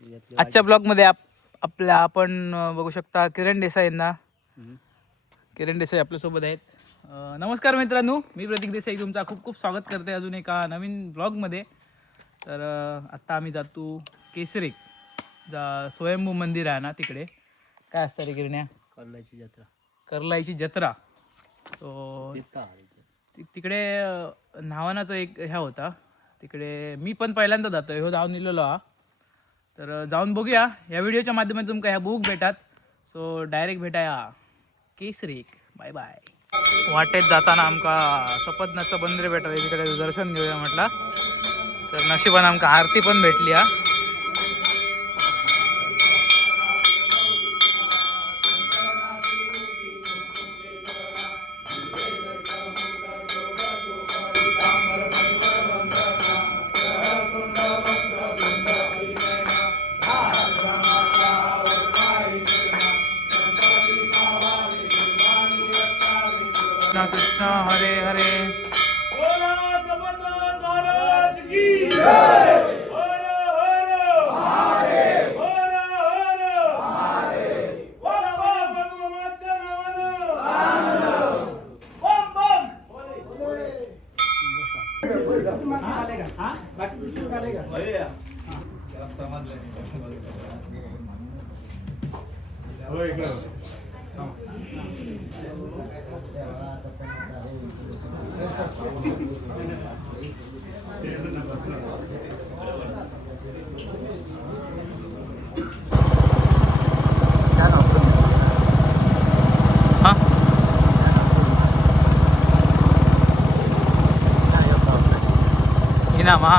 आजच्या ब्लॉगमध्ये आपण बघू शकता किरण देसाई यांना. किरण देसाई आपल्यासोबत आहेत. नमस्कार मित्रांनो, मी प्रतीक देसाई तुमचा खूप खूप स्वागत करते अजून एका नवीन ब्लॉगमध्ये. तर आत्ता आम्ही जातो केसरी स्वयंभू मंदिर आहे ना, तिकडे काय असतं रे किरण्या? कर्लाईची जत्रा. तो तिकडे न्हावानाचा एक ह्या होता. तिकडे मी पण पहिल्यांदा जातो, ह्यो जाऊन इलेलो हा. तर जाऊन बघूया या व्हिडिओच्या माध्यमातून तुमका ह्या बुक भेटात. सो डायरेक्ट भेटाया केसरी. Bye bye. वाटेत जाताना आमका सपदनाचं बंदरे भेटवं, तिकडे दर्शन घेऊया म्हटलं. तर नशिबाने आमका आरती पण भेटली हा. कृष्णा कृष्णा हरे हरे. इनाम हा.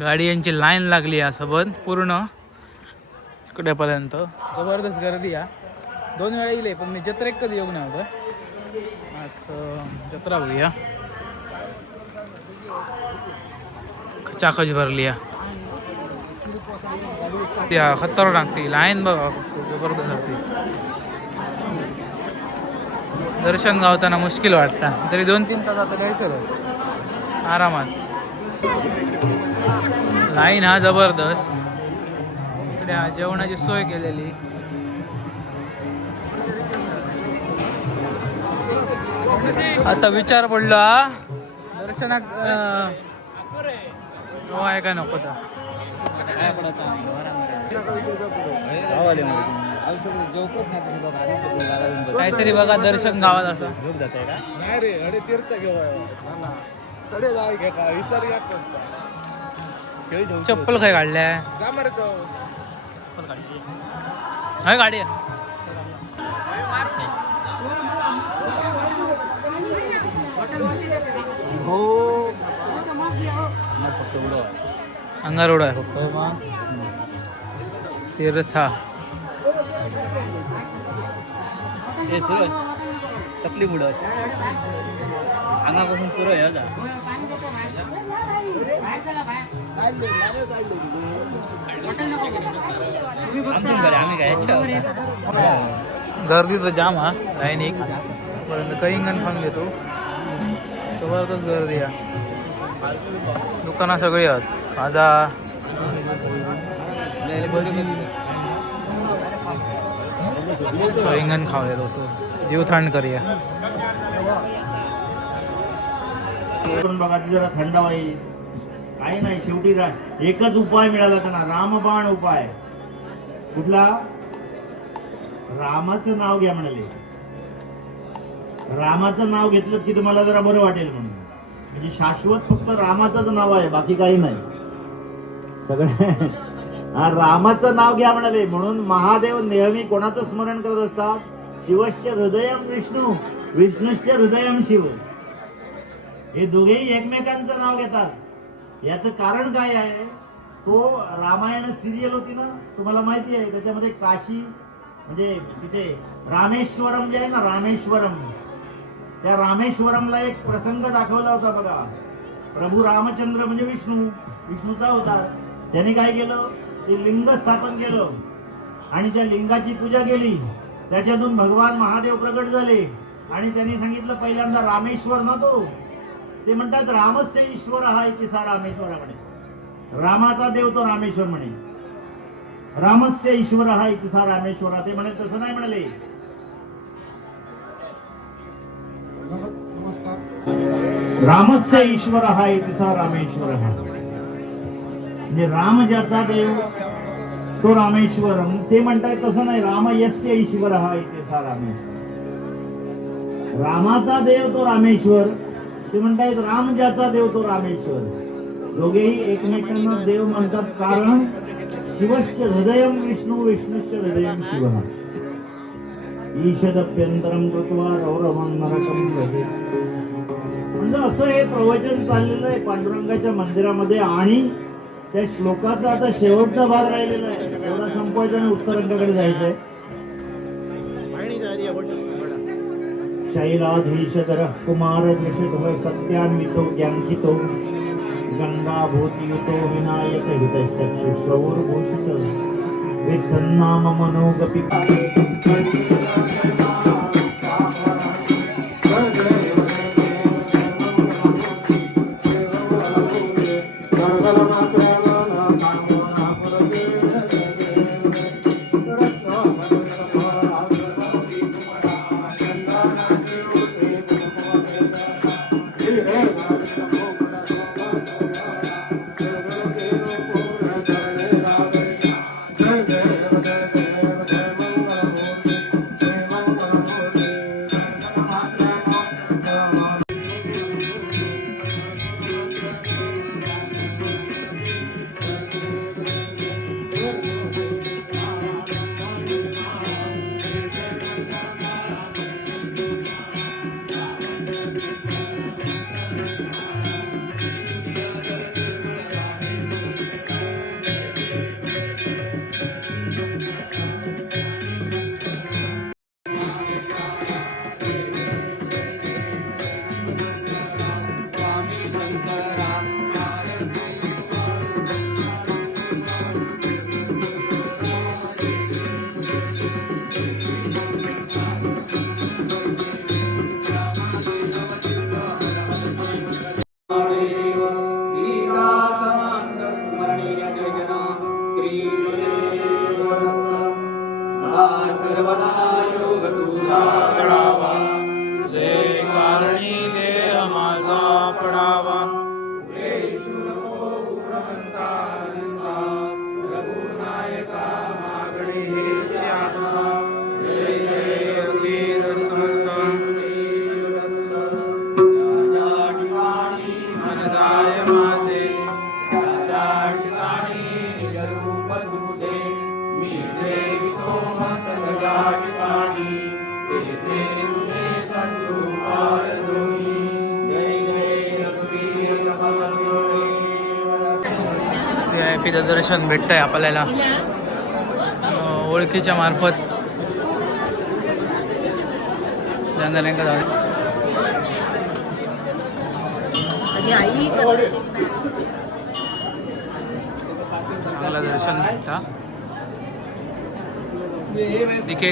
गाडी यांची लाईन लागली या सोबत पूर्ण इकडेपर्यंत. जबरदस्त गर्दी या. 2 वेळा येईल पण मी जत्रेक कधी येऊ नाही होतं. आज जत्रा बघूया. खचाखच भरली या. खतरनाक ती लाईन बघा, जबरदस्त होती. दर्शन गावताना मुश्किल वाटतं, तरी 2-3 तास आता घ्यायचं आरामात. लाईन हा जबरदस्त. इकडे जेवणाची सोय केलेली. आता विचार पडलो हा दर्शनाक आहे का नको तर काहीतरी बघा दर्शन गावात असं. चप्पल काय काढल्या गाडी अंगार उडा आहे फक्त तीर्था. हे सूरज तकली उडत अंगापासून पुरं आहे जा. आम्ही काय गर्दी तर जाम हा. लाईन करिंगण पण घेतो. जबरदस्त गर्दी आहे. दुकानं सगळी आहेत. खाजा करिंगण खाऊया, तसं जीव थंड करूया. बघा जरा थंड होईल. काही नाही, शेवटी एकच उपाय मिळाला त्यांना, रामबाण उपाय. कुठला? रामाचं नाव घ्या म्हणाले. रामाचं नाव घेतलं की तुम्हाला जरा बरं वाटेल म्हणून. म्हणजे शाश्वत फक्त रामाचंच नाव आहे, बाकी काही नाही. सगळे रामाचं नाव घ्या म्हणाले. म्हणून महादेव नेहमी कोणाचं स्मरण करत असतात? शिवश्च हृदयम विष्णू, विष्णूश्च हृदयम शिव. हे दोघेही एकमेकांचं नाव घेतात. याचं कारण काय आहे? तो रामायण सिरियल होती ना, तुम्हाला माहिती आहे. त्याच्यामध्ये काशी म्हणजे तिथे रामेश्वरम जे आहे ना, रामेश्वरम, त्या रामेश्वरमला एक प्रसंग दाखवला होता बघा. प्रभू रामचंद्र म्हणजे विष्णूचा अवतार. त्याने काय केलं, ते लिंग स्थापन केलं आणि त्या लिंगाची पूजा केली. त्याच्यातून भगवान महादेव प्रकट झाले आणि त्यांनी सांगितलं पहिल्यांदा रामेश्वर ना तो, ते म्हणतात रामस्य ईश्वर हा इतिसा रामेश्वर म्हणे. रामाचा देव तो रामेश्वर म्हणे. रामस्य ईश्वर हा इतिसा रामेश्वर. ते म्हणे तसं नाही म्हणाले. रामस्य ईश्वर हा इतिसा रामेश्वर हा म्हणजे राम ज्याचा देव तो रामेश्वर. ते म्हणतात तसं नाही, राम यस्य ईश्वर हा इतिसा रामेश्वर. रामाचा देव तो रामेश्वर, ते म्हणतात राम ज्याचा देव तो रामेश्वर. दोघेही एकमेकांना देव म्हणतात, कारण शिवश्च हृदयम विष्णू विष्णुश्च हृदयम शिव. ईशदप्यंतरम कृत्वा रौरवं नरकं भजे. म्हणजे असं हे प्रवचन चाललेलं आहे पांडुरंगाच्या मंदिरामध्ये. आणि त्या श्लोकाचा आता शेवटचा भाग राहिलेला आहे, एवढा संपवायचा आणि उत्तरांकडे जायचंय. शैलाधीशधर कुमार दृषधर सत्यान्वितो ज्ञानहितो गंगाभूतियुतो विनायक हितश्चक्षुश्रवुर्भूषित विद्धन्नाम मनोगपि. VIP दर्शन भेटतंय आपल्याला ओळखीच्या मार्फत. चांगलं दर्शन भेटतं. तिथे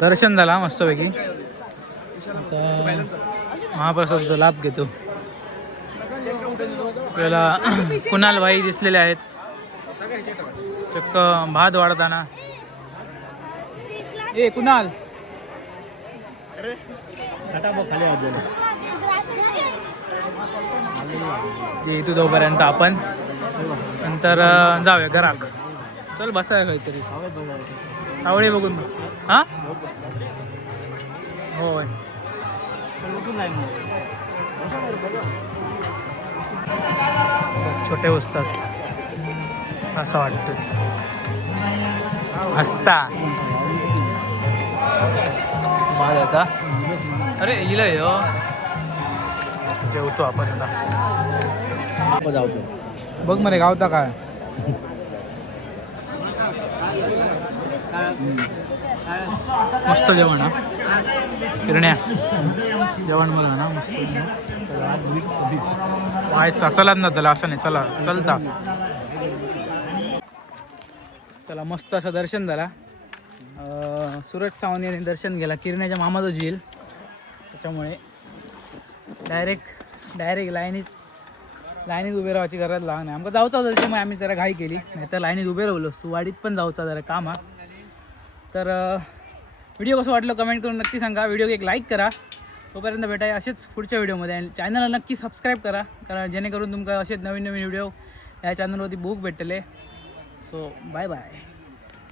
दर्शन झाला मस्तपैकी. महाप्रसादाचा लाभ घेतो. आपल्याला कुणाल भाई दिसलेले आहेत चक्क भात वाढताना. ए कुणाल इथं तोपर्यंत आपण नंतर जाऊया घराक. चल बसाय काहीतरी सावळे बघून. हा होय छोटे उस्ताद असं वाटतं हसता बाद आता अरे इलं हो जेवतो आपण आता बघ मध्ये गावता काय मस्त जेवण हा किरण्या जेवण मला ना मस्त व्हायचा चला ना त्याला असं नाही चला चलता चला मस्त असं दर्शन झाला सूरज सावंत यांनी दर्शन गेला किरण्याच्या मामाचं झील त्याच्यामुळे डायरेक्ट लाईनीत उभे राहायची गरज लागणार नाही आमका जाऊचा होता त्याच्यामुळे आम्ही जरा घाई केली नाही तर लाईनीत उभे राहिलो असतो वाडीत पण जाऊचा जरा काम हा तर व्हिडिओ कसं वाटलं कमेंट करून नक्की सांगा व्हिडिओ एक लाईक करा तोपर्यंत भेटाय असेच पुढच्या व्हिडिओमध्ये आणि चॅनलला नक्की सबस्क्राईब करा कारण जेणेकरून तुमका असेच नवीन व्हिडिओ या चॅनलवरती बुक भेटले सो बाय बाय